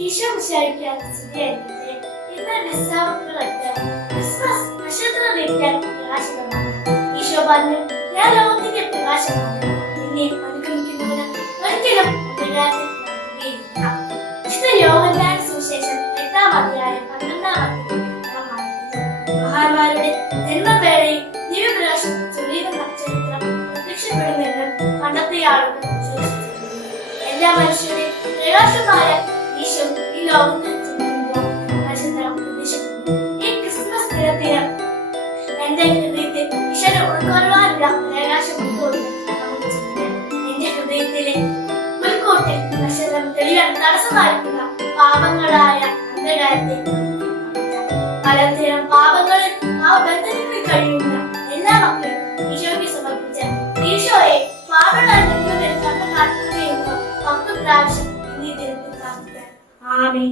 ഈശോ വിശാലിക്കാൻ സ്ഥിതിയായിരുന്നത് ഇന്ന് ഡിസംബറിലേക്ക് ക്രിസ്മസ് നക്ഷത്ര വ്യക്തിയാൽ പ്രകാശിതമാണ് ഈശോ പറഞ്ഞു ഞാൻ ലോകത്തിന്റെ പ്രകാശമാണ് നിന്നെ അനുഗമിക്കുന്നവന് ഒരിക്കലും ഉപകാരത്തിൽ വിശുദ്ധ യോഗന്താൻ സുവിശേഷം എട്ടാം അധ്യായം പന്ത്രണ്ടാം അധ്യായം മഹാന്മാരുടെ ജന്മവേളയിൽ ദിവ്യപ്രകാശം ചൊല്ലിയ നക്ഷത്രം പ്രത്യക്ഷപ്പെടുമെന്ന് പണ്ടത്തെ ആളുകൾ എല്ലാ മനുഷ്യരും പ്രകാശമായ എന്റെ ഹൃദയത്തിൽ ഈശ്വരൻ ഉൾക്കൊള്ളാനുള്ള പ്രകാശം എന്റെ ഹൃദയത്തിലെ മുൻകൂട്ടിൽ നക്ഷത്രം തെളിയാൻ തടസ്സമായിരിക്കുന്ന പാപങ്ങളായ അന്ധകാരത്തെ പലതരം പാപങ്ങളിൽ ആ ബന്ധനത്തിൽ കഴിയുന്ന എല്ലാ മക്കളും ഈശോയ്ക്ക് സമർപ്പിച്ച ഈശോയെ പാപങ്ങളാൽ നിങ്ങളുടെ കണ്ണു കാട്ടുകയെന്ന് പത്ത് പ്രാവശ്യം ഈ ദിനത്തിൽ പ്രാർത്ഥിക്കാം. ആമേ